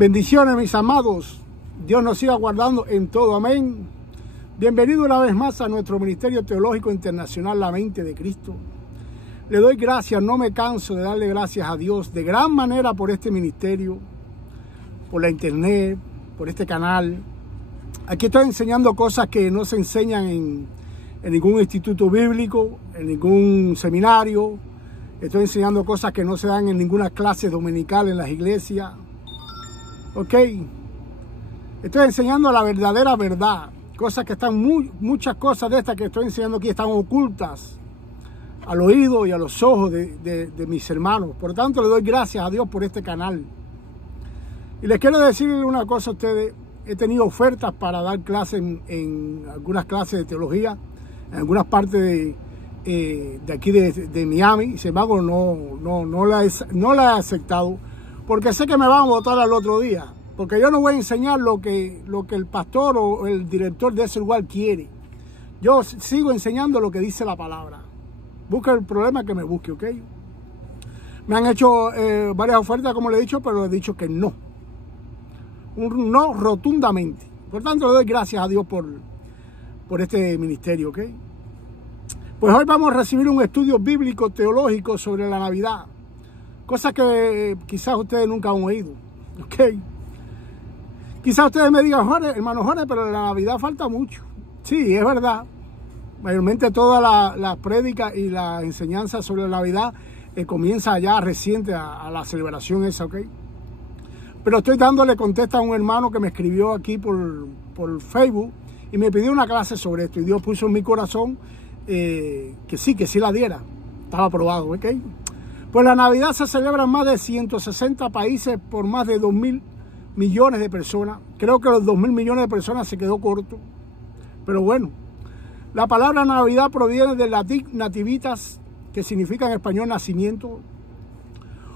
Bendiciones, mis amados. Dios nos siga guardando en todo. Amén. Bienvenido una vez más a nuestro Ministerio Teológico Internacional, La Mente de Cristo. Le doy gracias, no me canso de darle gracias a Dios de gran manera por este ministerio, por la internet, por este canal. Aquí estoy enseñando cosas que no se enseñan en ningún instituto bíblico, en ningún seminario. Estoy enseñando cosas que no se dan en ninguna clase dominical en las iglesias. Ok. Estoy enseñando la verdadera verdad. Cosas que están, muchas cosas de estas que estoy enseñando aquí están ocultas al oído y a los ojos de mis hermanos. Por tanto, le doy gracias a Dios por este canal. Y les quiero decir una cosa a ustedes. He tenido ofertas para dar clases en algunas clases de teología, en algunas partes de aquí de Miami. Sin embargo, no la he aceptado, porque sé que me van a votar al otro día. Porque yo no voy a enseñar lo que el pastor o el director de ese lugar quiere. Yo sigo enseñando lo que dice la palabra. Busca el problema que me busque, ¿ok? Me han hecho varias ofertas, como le he dicho, pero he dicho que no. Un no rotundamente. Por tanto, le doy gracias a Dios por este ministerio, ¿ok? Pues hoy vamos a recibir un estudio bíblico teológico sobre la Navidad. Cosas que quizás ustedes nunca han oído, ¿ok? Quizás ustedes me digan, Jorge, hermano Jorge, pero de la Navidad falta mucho. Sí, es verdad. Mayormente toda la prédica y la enseñanza sobre la Navidad comienza ya reciente a la celebración esa, ¿ok? Pero estoy dándole contesta a un hermano que me escribió aquí por Facebook y me pidió una clase sobre esto. Y Dios puso en mi corazón que sí la diera. Estaba aprobado, ¿ok? Pues la Navidad se celebra en más de 160 países por más de 2.000 millones de personas. Creo que los 2.000 millones de personas se quedó corto. Pero bueno, la palabra Navidad proviene del latín nativitas, que significa en español nacimiento.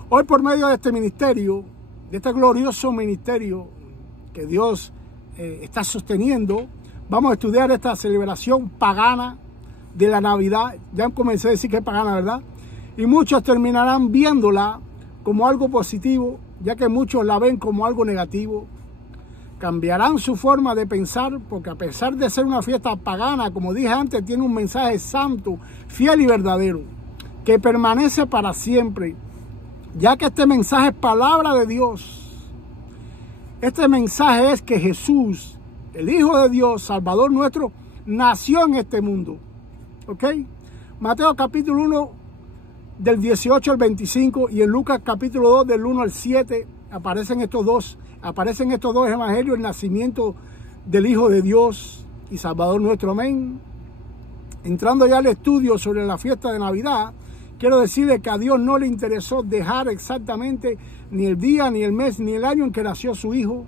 Hoy, por medio de este ministerio, de este glorioso ministerio que Dios está sosteniendo, vamos a estudiar esta celebración pagana de la Navidad. Ya comencé a decir que es pagana, ¿verdad? Y muchos terminarán viéndola como algo positivo, ya que muchos la ven como algo negativo. Cambiarán su forma de pensar, porque a pesar de ser una fiesta pagana, como dije antes, tiene un mensaje santo, fiel y verdadero, que permanece para siempre, ya que este mensaje es palabra de Dios. Este mensaje es que Jesús, el Hijo de Dios, Salvador nuestro, nació en este mundo. ¿Ok? Mateo capítulo 1, del 18 al 25, y en Lucas capítulo 2, del 1 al 7, aparecen estos dos evangelios, el nacimiento del Hijo de Dios y Salvador nuestro. Amén. Entrando ya al estudio sobre la fiesta de Navidad, quiero decirle que a Dios no le interesó dejar exactamente ni el día, ni el mes, ni el año en que nació su Hijo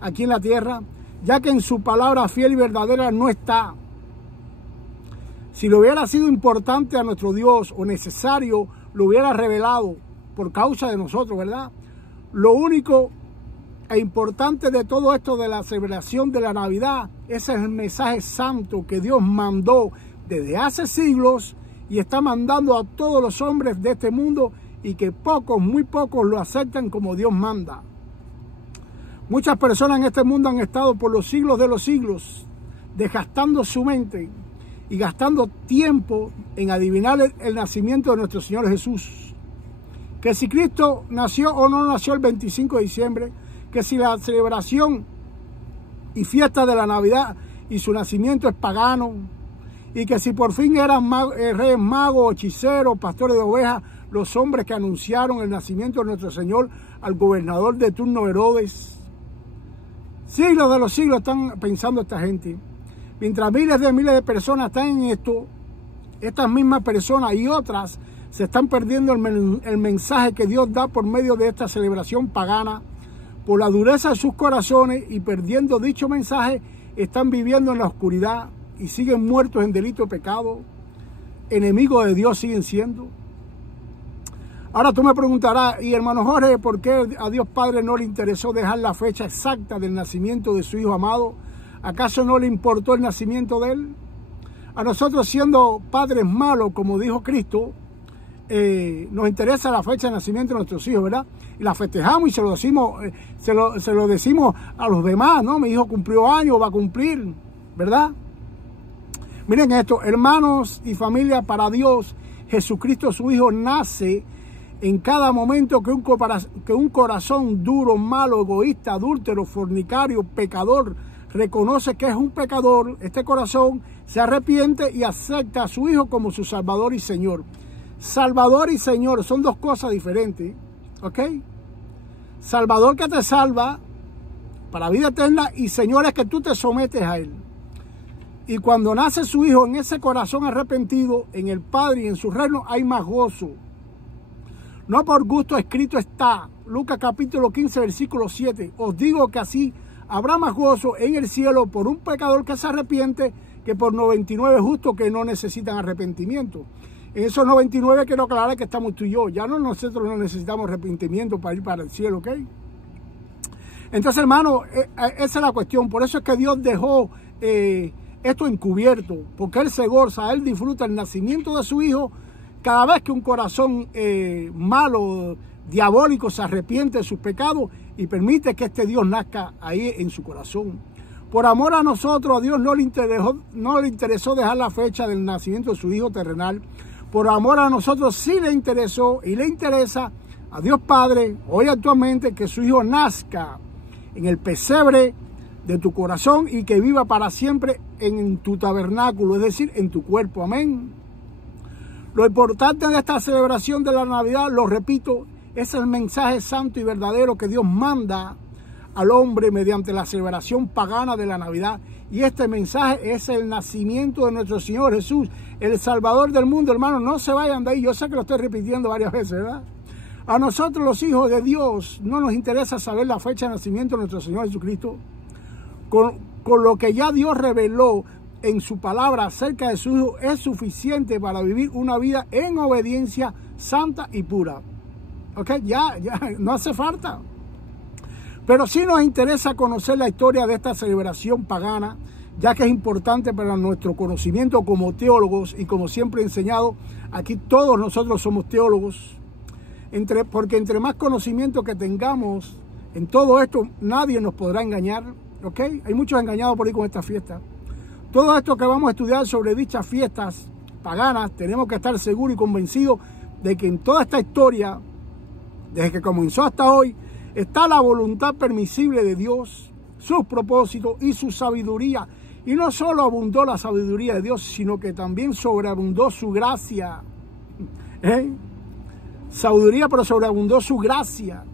aquí en la tierra, ya que en su palabra fiel y verdadera no está. Si lo hubiera sido importante a nuestro Dios o necesario, lo hubiera revelado por causa de nosotros, ¿verdad? Lo único e importante de todo esto de la celebración de la Navidad, ese es el mensaje santo que Dios mandó desde hace siglos y está mandando a todos los hombres de este mundo, y que pocos, muy pocos lo aceptan como Dios manda. Muchas personas en este mundo han estado por los siglos de los siglos desgastando su mente y gastando tiempo en adivinar el nacimiento de nuestro Señor Jesús. Que si Cristo nació o no nació el 25 de diciembre, que si la celebración y fiesta de la Navidad y su nacimiento es pagano, y que si por fin eran reyes magos, hechiceros, pastores de ovejas, los hombres que anunciaron el nacimiento de nuestro Señor al gobernador de turno Herodes. Siglos de los siglos están pensando esta gente. Mientras miles de personas están en esto, estas mismas personas y otras se están perdiendo el mensaje que Dios da por medio de esta celebración pagana. Por la dureza de sus corazones y perdiendo dicho mensaje, están viviendo en la oscuridad y siguen muertos en delito y pecado. Enemigos de Dios siguen siendo. Ahora tú me preguntarás, y hermano Jorge, ¿por qué a Dios Padre no le interesó dejar la fecha exacta del nacimiento de su Hijo amado? ¿Acaso no le importó el nacimiento de Él? A nosotros, siendo padres malos, como dijo Cristo, nos interesa la fecha de nacimiento de nuestros hijos, ¿verdad? y la festejamos y se lo decimos a los demás, ¿no? Mi hijo cumplió años, va a cumplir, ¿verdad? Miren esto, hermanos y familia, para Dios, Jesucristo su Hijo nace en cada momento que un corazón duro, malo, egoísta, adúltero, fornicario, pecador, reconoce que es un pecador. Este corazón se arrepiente y acepta a su Hijo como su Salvador y Señor. Salvador y Señor son dos cosas diferentes, ¿ok? Salvador que te salva para vida eterna y Señor es que tú te sometes a Él. Y cuando nace su Hijo en ese corazón arrepentido, en el Padre y en su reino hay más gozo. No por gusto escrito está, Lucas capítulo 15, versículo 7. Os digo que así habrá más gozo en el cielo por un pecador que se arrepiente que por 99 justos que no necesitan arrepentimiento. En esos 99 quiero aclarar que estamos tú y yo. Ya nosotros no necesitamos arrepentimiento para ir para el cielo, ¿ok? Entonces, hermano, esa es la cuestión. Por eso es que Dios dejó esto encubierto, porque Él se goza, Él disfruta el nacimiento de su Hijo cada vez que un corazón malo, diabólico, se arrepiente de sus pecados y permite que este Dios nazca ahí en su corazón. Por amor a nosotros, a Dios no le interesó dejar la fecha del nacimiento de su Hijo terrenal. Por amor a nosotros sí le interesó y le interesa a Dios Padre, hoy actualmente, que su Hijo nazca en el pesebre de tu corazón y que viva para siempre en tu tabernáculo, es decir, en tu cuerpo. Amén. Lo importante de esta celebración de la Navidad, lo repito, es el mensaje santo y verdadero que Dios manda al hombre mediante la celebración pagana de la Navidad. Y este mensaje es el nacimiento de nuestro Señor Jesús, el Salvador del mundo. Hermanos, no se vayan de ahí. Yo sé que lo estoy repitiendo varias veces, ¿verdad? A nosotros, los hijos de Dios, no nos interesa saber la fecha de nacimiento de nuestro Señor Jesucristo. Con lo que ya Dios reveló en su palabra acerca de su Hijo es suficiente para vivir una vida en obediencia santa y pura. ¿Ok? Ya, no hace falta. Pero sí nos interesa conocer la historia de esta celebración pagana, ya que es importante para nuestro conocimiento como teólogos y como siempre he enseñado, aquí todos nosotros somos teólogos, porque entre más conocimiento que tengamos en todo esto, nadie nos podrá engañar, ¿ok? Hay muchos engañados por ahí con esta fiesta. Todo esto que vamos a estudiar sobre dichas fiestas paganas, tenemos que estar seguros y convencidos de que en toda esta historia, desde que comenzó hasta hoy, está la voluntad permisible de Dios, sus propósitos y su sabiduría. Y no solo abundó la sabiduría de Dios, sino que también sobreabundó su gracia. Sabiduría, pero sobreabundó su gracia.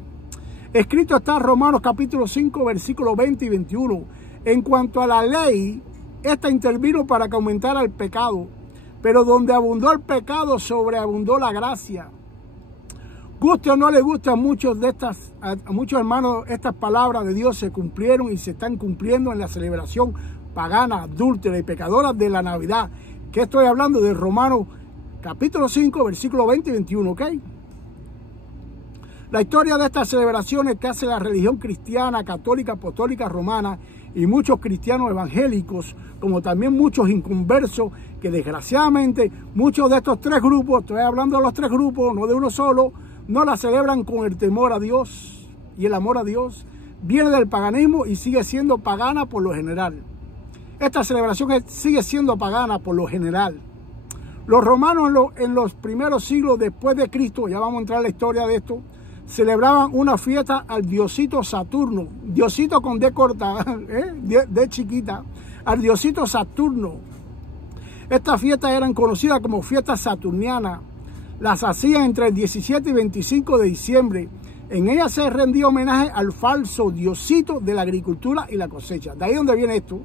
Escrito está en Romanos capítulo 5, versículos 20 y 21. En cuanto a la ley, esta intervino para que aumentara el pecado. Pero donde abundó el pecado, sobreabundó la gracia. Guste o no le guste a muchos hermanos, estas palabras de Dios se cumplieron y se están cumpliendo en la celebración pagana, adúltera y pecadora de la Navidad. Que estoy hablando de Romanos capítulo 5, versículos 20 y 21, ¿ok? La historia de estas celebraciones que hace la religión cristiana, católica, apostólica, romana y muchos cristianos evangélicos, como también muchos inconversos, que desgraciadamente muchos de estos tres grupos, estoy hablando de los tres grupos, no de uno solo, no la celebran con el temor a Dios y el amor a Dios. Viene del paganismo y sigue siendo pagana por lo general. Esta celebración sigue siendo pagana por lo general. Los romanos en los primeros siglos después de Cristo, ya vamos a entrar en la historia de esto, celebraban una fiesta al diosito Saturno, diosito con D corta, D chiquita, al diosito Saturno. Estas fiestas eran conocidas como fiestas saturnianas. Las hacían entre el 17 y 25 de diciembre. En ellas se rendía homenaje al falso diosito de la agricultura y la cosecha. De ahí donde viene esto.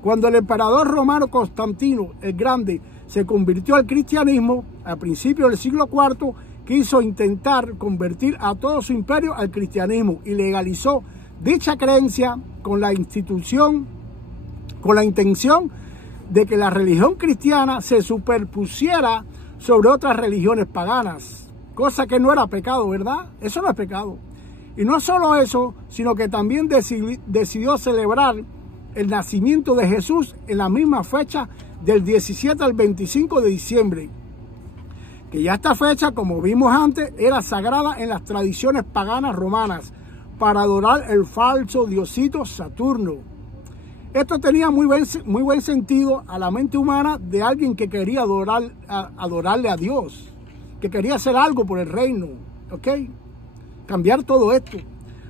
Cuando el emperador romano Constantino el Grande se convirtió al cristianismo, a principios del siglo IV, quiso intentar convertir a todo su imperio al cristianismo y legalizó dicha creencia con la intención de que la religión cristiana se superpusiera sobre otras religiones paganas, cosa que no era pecado, ¿verdad? Eso no es pecado. Y no solo eso, sino que también decidió celebrar el nacimiento de Jesús en la misma fecha del 17 al 25 de diciembre, que ya esta fecha, como vimos antes, era sagrada en las tradiciones paganas romanas para adorar el falso diosito Saturno. Esto tenía muy buen sentido a la mente humana de alguien que quería adorarle a Dios, que quería hacer algo por el reino, ¿ok? Cambiar todo esto.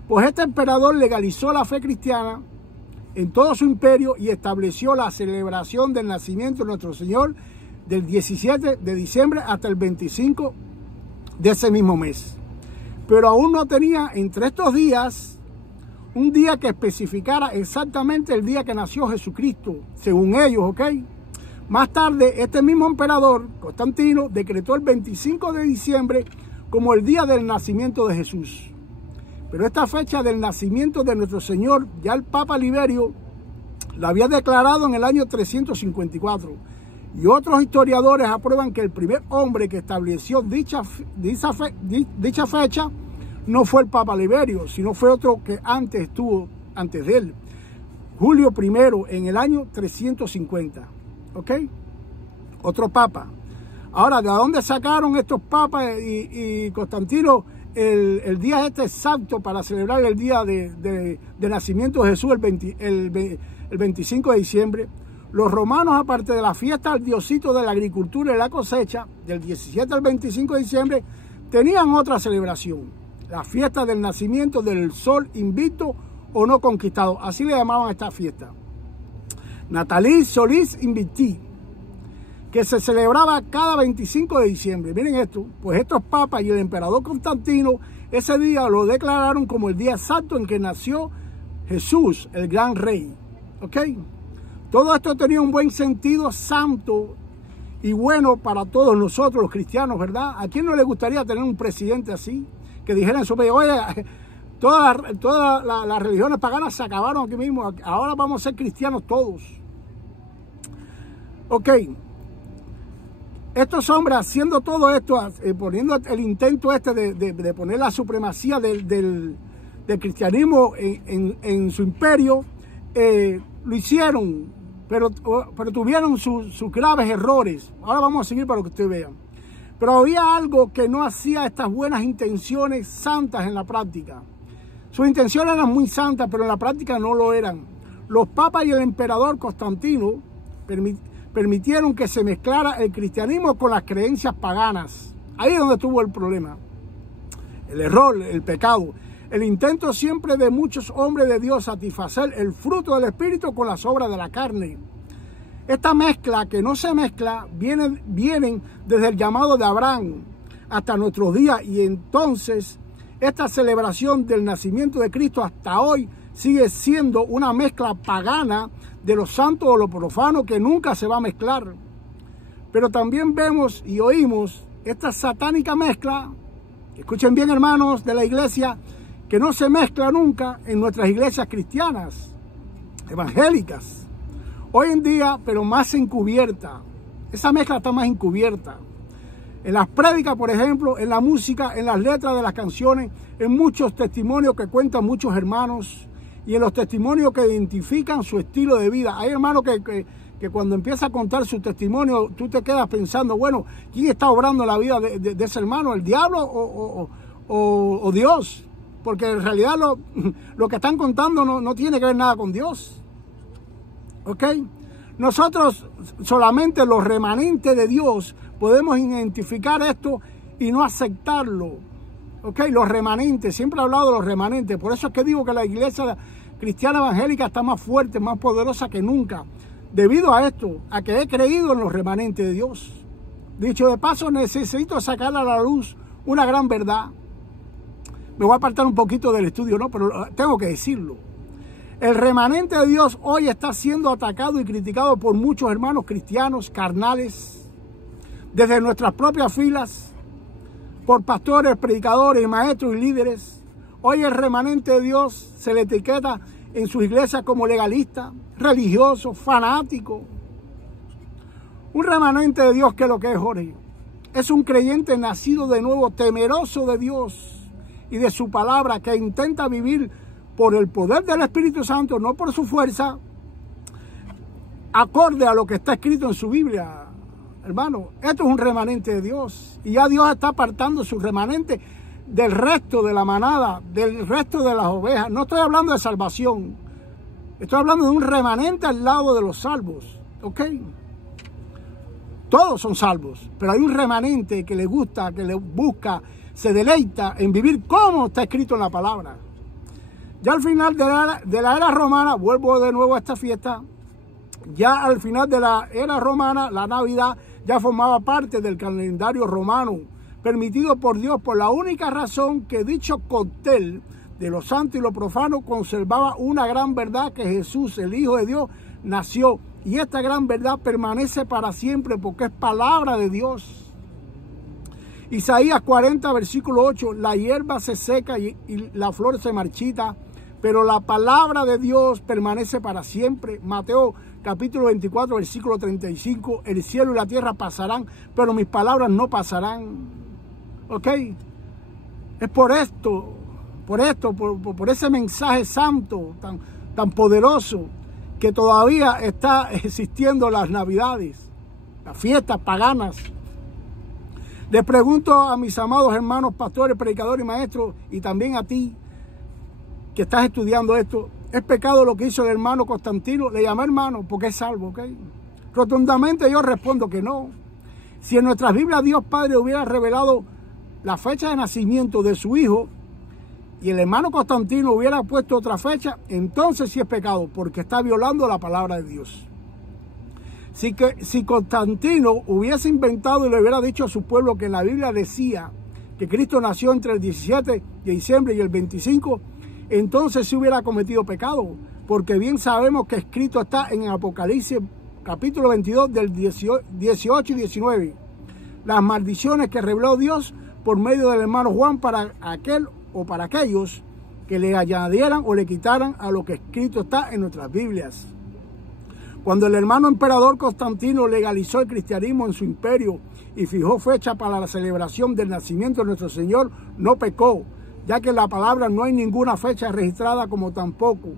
Pues este emperador legalizó la fe cristiana en todo su imperio y estableció la celebración del nacimiento de nuestro Señor del 17 de diciembre hasta el 25 de ese mismo mes. Pero aún no tenía entre estos días un día que especificara exactamente el día que nació Jesucristo, según ellos, ¿ok? Más tarde, este mismo emperador, Constantino, decretó el 25 de diciembre como el día del nacimiento de Jesús. Pero esta fecha del nacimiento de nuestro Señor, ya el Papa Liberio la había declarado en el año 354. Y otros historiadores aprueban que el primer hombre que estableció dicha fecha no fue el Papa Liberio, sino fue otro que estuvo antes de él, Julio I, en el año 350. ¿Ok? Otro papa. Ahora, ¿de dónde sacaron estos papas y Constantino el día exacto para celebrar el día de nacimiento de Jesús, el 25 de diciembre? Los romanos, aparte de la fiesta al diosito de la agricultura y la cosecha, del 17 al 25 de diciembre, tenían otra celebración, la fiesta del nacimiento del sol invicto o no conquistado. Así le llamaban a esta fiesta. Natalis Solis Invicti, que se celebraba cada 25 de diciembre. Miren esto, pues estos papas y el emperador Constantino ese día lo declararon como el día exacto en que nació Jesús, el gran rey. ¿Ok? Todo esto tenía un buen sentido santo y bueno para todos nosotros los cristianos, ¿verdad? ¿A quién no le gustaría tener un presidente así? Que dijera en su país, oye, todas las religiones paganas se acabaron aquí mismo, ahora vamos a ser cristianos todos. Ok, estos hombres haciendo todo esto, poniendo el intento de poner la supremacía del cristianismo en su imperio, lo hicieron, pero tuvieron sus graves errores. Ahora vamos a seguir para que ustedes vean. Pero había algo que no hacía estas buenas intenciones santas en la práctica. Sus intenciones eran muy santas, pero en la práctica no lo eran. Los papas y el emperador Constantino permitieron que se mezclara el cristianismo con las creencias paganas. Ahí es donde estuvo el problema. El error, el pecado. El intento siempre de muchos hombres de Dios satisfacer el fruto del Espíritu con las obras de la carne. Esta mezcla que no se mezcla vienen desde el llamado de Abraham hasta nuestros días, y entonces esta celebración del nacimiento de Cristo hasta hoy sigue siendo una mezcla pagana de lo santo o lo profano que nunca se va a mezclar. Pero también vemos y oímos esta satánica mezcla, escuchen bien hermanos de la iglesia, que no se mezcla nunca en nuestras iglesias cristianas, evangélicas. Hoy en día, pero más encubierta. Esa mezcla está más encubierta. En las prédicas, por ejemplo, en la música, en las letras de las canciones, en muchos testimonios que cuentan muchos hermanos y en los testimonios que identifican su estilo de vida. Hay hermanos que cuando empieza a contar su testimonio, tú te quedas pensando, bueno, ¿quién está obrando en la vida de ese hermano? ¿El diablo o Dios? Porque en realidad lo que están contando no tiene que ver nada con Dios. ¿Ok? Nosotros solamente los remanentes de Dios podemos identificar esto y no aceptarlo. ¿Ok? Los remanentes, siempre he hablado de los remanentes. Por eso es que digo que la iglesia cristiana evangélica está más fuerte, más poderosa que nunca. Debido a esto, a que he creído en los remanentes de Dios. Dicho de paso, necesito sacar a la luz una gran verdad. Me voy a apartar un poquito del estudio, ¿no? Pero tengo que decirlo. El remanente de Dios hoy está siendo atacado y criticado por muchos hermanos cristianos carnales, desde nuestras propias filas, por pastores, predicadores, maestros y líderes. Hoy el remanente de Dios se le etiqueta en sus iglesias como legalista, religioso, fanático. Un remanente de Dios, ¿qué es lo que es, Jorge? Es un creyente nacido de nuevo, temeroso de Dios y de su palabra, que intenta vivir por el poder del Espíritu Santo, no por su fuerza, acorde a lo que está escrito en su Biblia. hermano, esto es un remanente de Dios. Y ya Dios está apartando su remanente del resto de la manada, del resto de las ovejas. No estoy hablando de salvación. Estoy hablando de un remanente al lado de los salvos. ¿Ok? Todos son salvos. Pero hay un remanente que le gusta, que le busca, se deleita en vivir como está escrito en la palabra. Ya al final de la era romana, vuelvo de nuevo a esta fiesta, ya al final de la era romana, la Navidad ya formaba parte del calendario romano, permitido por Dios por la única razón que dicho cóctel de lo santo y lo profano conservaba una gran verdad, que Jesús, el Hijo de Dios, nació. Y esta gran verdad permanece para siempre porque es palabra de Dios. Isaías 40, versículo 8, la hierba se seca y la flor se marchita, pero la palabra de Dios permanece para siempre. Mateo capítulo 24, versículo 35, el cielo y la tierra pasarán, pero mis palabras no pasarán. ¿Ok? Es por ese mensaje santo, tan poderoso, que todavía está existiendo las Navidades, las fiestas paganas. Les pregunto a mis amados hermanos, pastores, predicadores y maestros, y también a ti que estás estudiando esto, ¿es pecado lo que hizo el hermano Constantino? Le llamé hermano porque es salvo, ¿ok? Rotundamente yo respondo que no. Si en nuestras Biblias Dios Padre hubiera revelado la fecha de nacimiento de su hijo y el hermano Constantino hubiera puesto otra fecha, entonces sí es pecado, porque está violando la palabra de Dios. Si Constantino hubiese inventado y le hubiera dicho a su pueblo que en la Biblia decía que Cristo nació entre el 17 de diciembre y el 25, entonces sí hubiera cometido pecado, porque bien sabemos que escrito está en Apocalipsis capítulo 22 del 18 y 19. Las maldiciones que reveló Dios por medio del hermano Juan para aquel o para aquellos que le añadieran o le quitaran a lo que escrito está en nuestras Biblias. Cuando el hermano emperador Constantino legalizó el cristianismo en su imperio y fijó fecha para la celebración del nacimiento de nuestro Señor, no pecó, ya que en la palabra no hay ninguna fecha registrada, como tampoco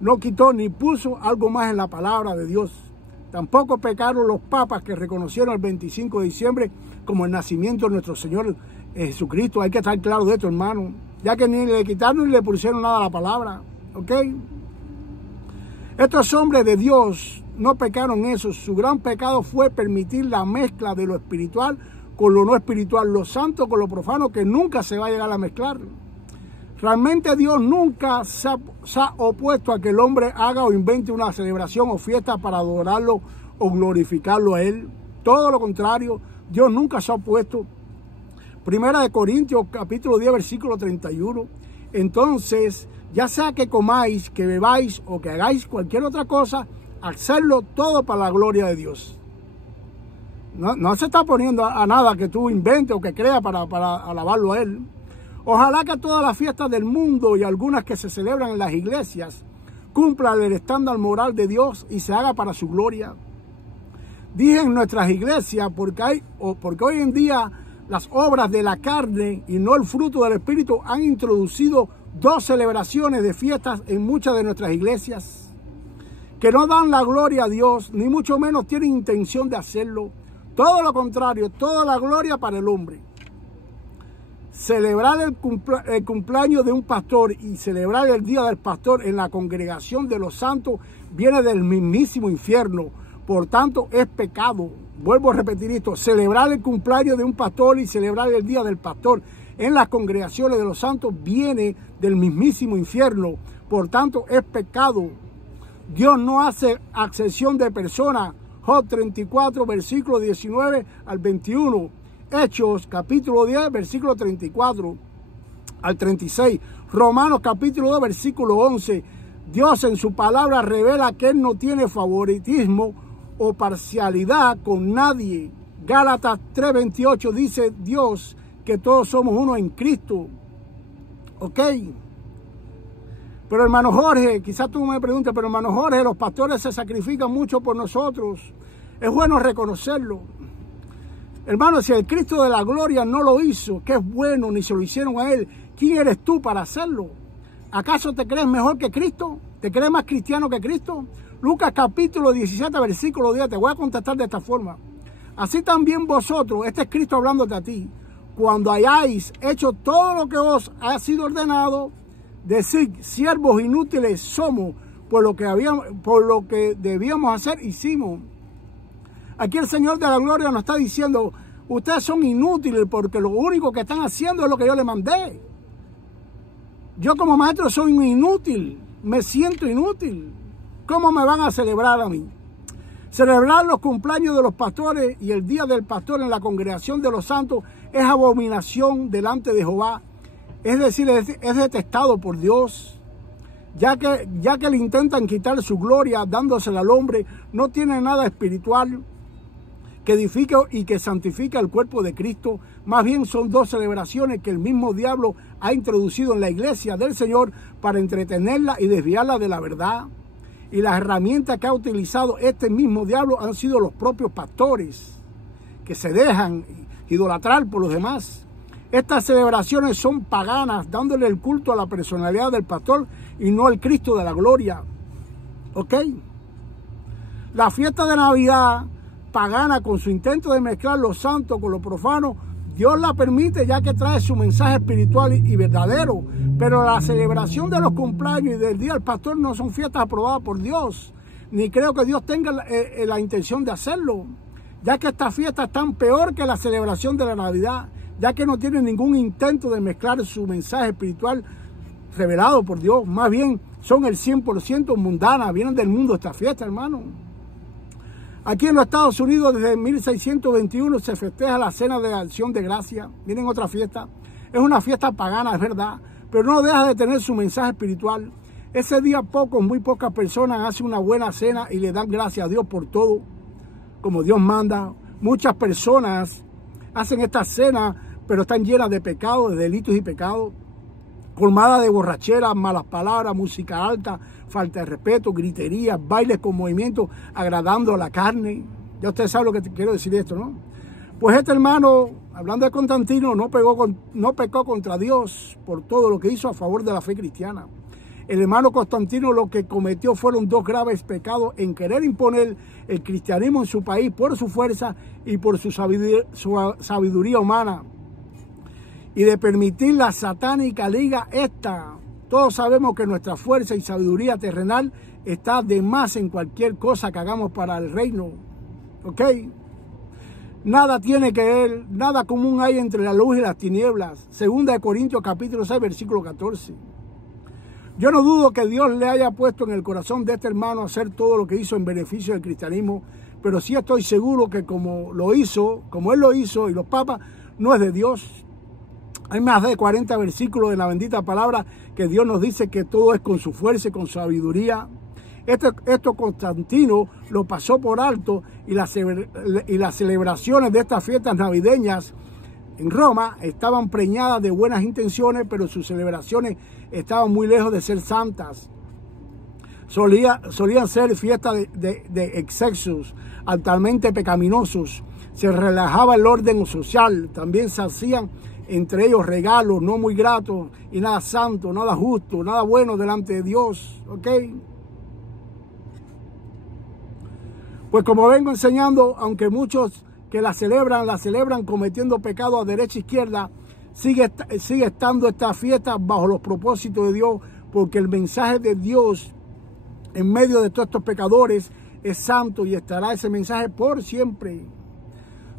no quitó ni puso algo más en la palabra de Dios. Tampoco pecaron los papas que reconocieron el 25 de diciembre como el nacimiento de nuestro Señor Jesucristo. Hay que estar claro de esto, hermano, ya que ni le quitaron ni le pusieron nada a la palabra. ¿Ok? Estos hombres de Dios no pecaron eso. Su gran pecado fue permitir la mezcla de lo espiritual con lo no espiritual, lo santo con lo profano, que nunca se va a llegar a mezclar. Realmente Dios nunca se ha opuesto a que el hombre haga o invente una celebración o fiesta para adorarlo o glorificarlo a Él. Todo lo contrario, Dios nunca se ha opuesto. Primera de Corintios capítulo 10, versículo 31. Entonces, ya sea que comáis, que bebáis o que hagáis cualquier otra cosa, hacerlo todo para la gloria de Dios. No se está poniendo a nada que tú inventes o que creas para alabarlo a Él. Ojalá que todas las fiestas del mundo y algunas que se celebran en las iglesias cumplan el estándar moral de Dios y se haga para su gloria. Dije en nuestras iglesias porque hoy en día las obras de la carne y no el fruto del Espíritu han introducido dos celebraciones de fiestas en muchas de nuestras iglesias que no dan la gloria a Dios, ni mucho menos tienen intención de hacerlo. Todo lo contrario, toda la gloria para el hombre. Celebrar el cumpleaños de un pastor y celebrar el día del pastor en la congregación de los santos viene del mismísimo infierno. Por tanto, es pecado. Vuelvo a repetir esto. Celebrar el cumpleaños de un pastor y celebrar el día del pastor en las congregaciones de los santos viene del mismísimo infierno. Por tanto, es pecado. Dios no hace acepción de personas. Job 34, versículo 19 al 21. Hechos, capítulo 10, versículo 34 al 36. Romanos, capítulo 2, versículo 11. Dios en su palabra revela que Él no tiene favoritismo o parcialidad con nadie. Gálatas 3, 28 dice Dios que todos somos uno en Cristo. ¿Ok? Pero hermano Jorge, quizás tú me preguntes, pero hermano Jorge, los pastores se sacrifican mucho por nosotros. Es bueno reconocerlo. Hermano, si el Cristo de la gloria no lo hizo, que es bueno, ni se lo hicieron a Él, ¿quién eres tú para hacerlo? ¿Acaso te crees mejor que Cristo? ¿Te crees más cristiano que Cristo? Lucas capítulo 17, versículo 10, te voy a contestar de esta forma. Así también vosotros, este es Cristo hablándote a ti, cuando hayáis hecho todo lo que os ha sido ordenado, decid, siervos inútiles somos, por lo que debíamos hacer, hicimos. Aquí el Señor de la Gloria nos está diciendo, ustedes son inútiles porque lo único que están haciendo es lo que yo les mandé. Yo como maestro soy un inútil, me siento inútil. ¿Cómo me van a celebrar a mí? Celebrar los cumpleaños de los pastores y el día del pastor en la congregación de los santos es abominación delante de Jehová. Es decir, es detestado por Dios. Ya que le intentan quitar su gloria dándosela al hombre, no tiene nada espiritual que edifique y que santifique el cuerpo de Cristo. Más bien son dos celebraciones que el mismo diablo ha introducido en la iglesia del Señor para entretenerla y desviarla de la verdad. Y las herramientas que ha utilizado este mismo diablo han sido los propios pastores, que se dejan idolatrar por los demás. Estas celebraciones son paganas, dándole el culto a la personalidad del pastor y no al Cristo de la gloria. ¿Ok? La fiesta de Navidad pagana, con su intento de mezclar lo santo con lo profano, Dios la permite ya que trae su mensaje espiritual y verdadero. Pero la celebración de los cumpleaños y del día del pastor no son fiestas aprobadas por Dios. Ni creo que Dios tenga la intención de hacerlo, ya que estas fiestas están peor que la celebración de la Navidad, ya que no tienen ningún intento de mezclar su mensaje espiritual revelado por Dios. Más bien son el 100% mundanas, vienen del mundo estas fiestas, hermano. Aquí en los Estados Unidos desde 1621 se festeja la Cena de Acción de Gracia. Miren otra fiesta. Es una fiesta pagana, es verdad, pero no deja de tener su mensaje espiritual. Ese día muy pocas personas hacen una buena cena y le dan gracias a Dios por todo, como Dios manda. Muchas personas hacen esta cena, pero están llenas de pecados, de delitos y pecados, colmadas de borrachera, malas palabras, música alta, falta de respeto, griterías, bailes con movimientos agradando a la carne. Ya usted sabe lo que quiero decir esto, ¿no? Pues este hermano, hablando de Constantino, no pecó contra Dios por todo lo que hizo a favor de la fe cristiana. El hermano Constantino lo que cometió fueron dos graves pecados en querer imponer el cristianismo en su país por su fuerza y por su sabiduría humana, y de permitir la satánica liga esta. Todos sabemos que nuestra fuerza y sabiduría terrenal está de más en cualquier cosa que hagamos para el reino. ¿Ok? Nada tiene que ver, nada común hay entre la luz y las tinieblas. 2 Corintios capítulo 6, versículo 14. Yo no dudo que Dios le haya puesto en el corazón de este hermano hacer todo lo que hizo en beneficio del cristianismo, pero sí estoy seguro que como él lo hizo y los papas, no es de Dios. Hay más de 40 versículos de la bendita palabra que Dios nos dice que todo es con su fuerza y con su sabiduría. Esto Constantino lo pasó por alto, y las celebraciones de estas fiestas navideñas en Roma estaban preñadas de buenas intenciones, pero sus celebraciones estaban muy lejos de ser santas. Solían ser fiestas de excesos altamente pecaminosos. Se relajaba el orden social. También se hacían entre ellos regalos no muy gratos y nada santo, nada justo, nada bueno delante de Dios. ¿Ok? Pues como vengo enseñando, aunque muchos que la celebran cometiendo pecado a derecha e izquierda, sigue estando esta fiesta bajo los propósitos de Dios, porque el mensaje de Dios en medio de todos estos pecadores es santo y estará ese mensaje por siempre.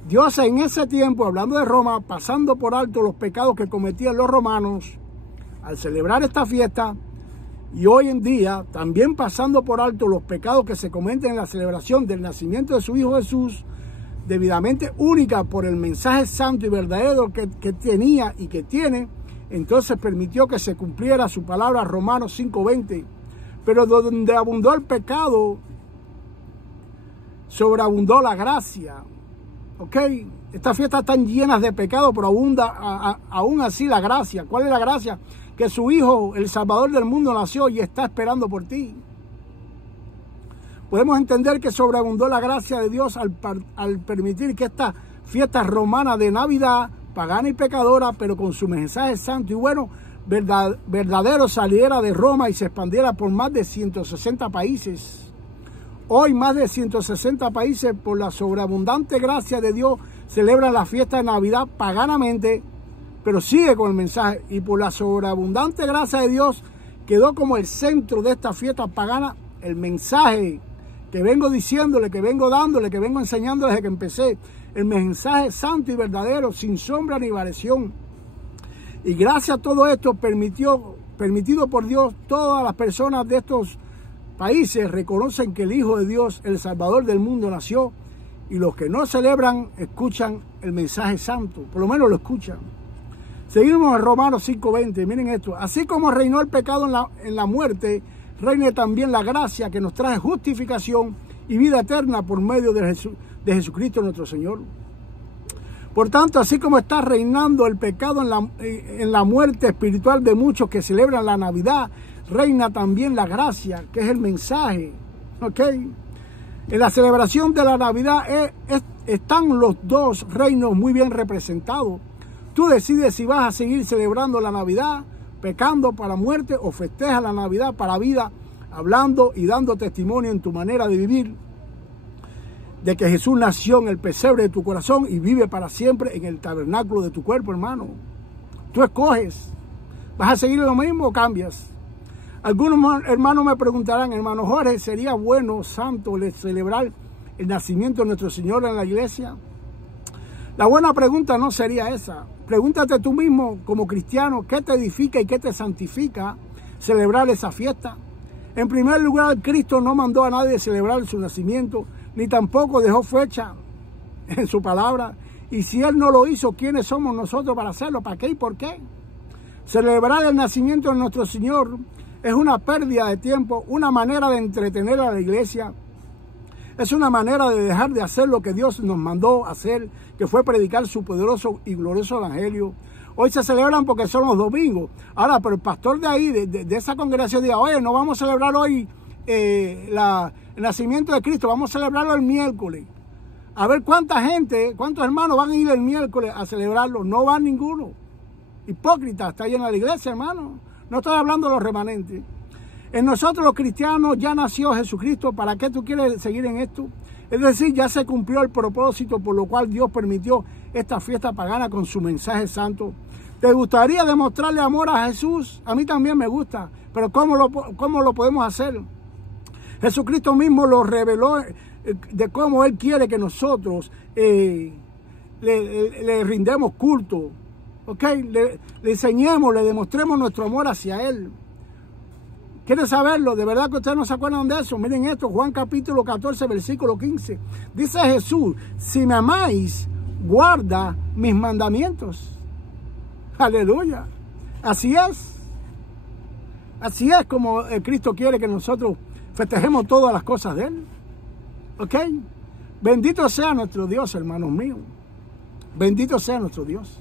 Dios en ese tiempo, hablando de Roma, pasando por alto los pecados que cometían los romanos al celebrar esta fiesta, y hoy en día también pasando por alto los pecados que se cometen en la celebración del nacimiento de su Hijo Jesús, debidamente única por el mensaje santo y verdadero que tenía y que tiene, entonces permitió que se cumpliera su palabra, Romanos 5:20. Pero donde abundó el pecado, sobreabundó la gracia. ¿Ok? Estas fiestas están llenas de pecado, pero abunda aún así la gracia. ¿Cuál es la gracia? Que su Hijo, el Salvador del mundo, nació y está esperando por ti. Podemos entender que sobreabundó la gracia de Dios al permitir que esta fiesta romana de Navidad, pagana y pecadora, pero con su mensaje santo y bueno, verdadero, saliera de Roma y se expandiera por más de 160 países. Hoy más de 160 países, por la sobreabundante gracia de Dios, celebran la fiesta de Navidad paganamente, pero sigue con el mensaje. Y por la sobreabundante gracia de Dios quedó como el centro de esta fiesta pagana el mensaje que vengo diciéndole, que vengo dándole, que vengo enseñando desde que empecé. El mensaje santo y verdadero, sin sombra ni variación. Y gracias a todo esto permitido por Dios, todas las personas de estos países reconocen que el Hijo de Dios, el Salvador del mundo, nació. Y los que no celebran, escuchan el mensaje santo. Por lo menos lo escuchan. Seguimos en Romanos 5:20. Miren esto. Así como reinó el pecado en la muerte, reine también la gracia que nos trae justificación y vida eterna por medio de Jesucristo nuestro Señor. Por tanto, así como está reinando el pecado en la muerte espiritual de muchos que celebran la Navidad, reina también la gracia, que es el mensaje. ¿Ok? En la celebración de la Navidad están los dos reinos muy bien representados. Tú decides si vas a seguir celebrando la Navidad, pecando para muerte, o festejas la Navidad para vida, hablando y dando testimonio en tu manera de vivir de que Jesús nació en el pesebre de tu corazón y vive para siempre en el tabernáculo de tu cuerpo, hermano. Tú escoges. ¿Vas a seguir lo mismo o cambias? Algunos hermanos me preguntarán, hermano Jorge, ¿sería bueno, santo, celebrar el nacimiento de nuestro Señor en la iglesia? La buena pregunta no sería esa. Pregúntate tú mismo, como cristiano, ¿qué te edifica y qué te santifica celebrar esa fiesta? En primer lugar, Cristo no mandó a nadie celebrar su nacimiento, ni tampoco dejó fecha en su palabra. Y si Él no lo hizo, ¿quiénes somos nosotros para hacerlo? ¿Para qué y por qué? Celebrar el nacimiento de nuestro Señor es una pérdida de tiempo, una manera de entretener a la iglesia. Es una manera de dejar de hacer lo que Dios nos mandó hacer, que fue predicar su poderoso y glorioso evangelio. Hoy se celebran porque son los domingos. Ahora, pero el pastor de ahí, de esa congregación, diga, oye, no vamos a celebrar hoy el nacimiento de Cristo, vamos a celebrarlo el miércoles. A ver cuánta gente, cuántos hermanos van a ir el miércoles a celebrarlo. No van ninguno. Hipócrita, está llena la iglesia, hermano. No estoy hablando de los remanentes. En nosotros los cristianos ya nació Jesucristo. ¿Para qué tú quieres seguir en esto? Es decir, ya se cumplió el propósito por lo cual Dios permitió esta fiesta pagana con su mensaje santo. ¿Te gustaría demostrarle amor a Jesús? A mí también me gusta. Pero ¿cómo lo podemos hacer? Jesucristo mismo lo reveló de cómo Él quiere que nosotros le rindemos culto. ¿Ok? Le enseñemos, le demostremos nuestro amor hacia Él. ¿Quieren saberlo? ¿De verdad que ustedes no se acuerdan de eso? Miren esto, Juan capítulo 14, versículo 15. Dice Jesús, si me amáis, guarda mis mandamientos. Aleluya. Así es. Así es como Cristo quiere que nosotros festejemos todas las cosas de Él. ¿Ok? Bendito sea nuestro Dios, hermanos míos. Bendito sea nuestro Dios.